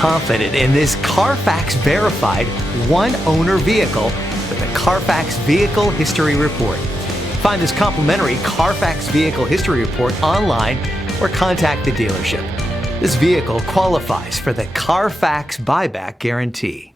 confident in this CARFAX verified one-owner vehicle with a CARFAX Vehicle History Report. Find this complimentary CARFAX Vehicle History Report online or contact the dealership. This vehicle qualifies for the CARFAX buyback guarantee.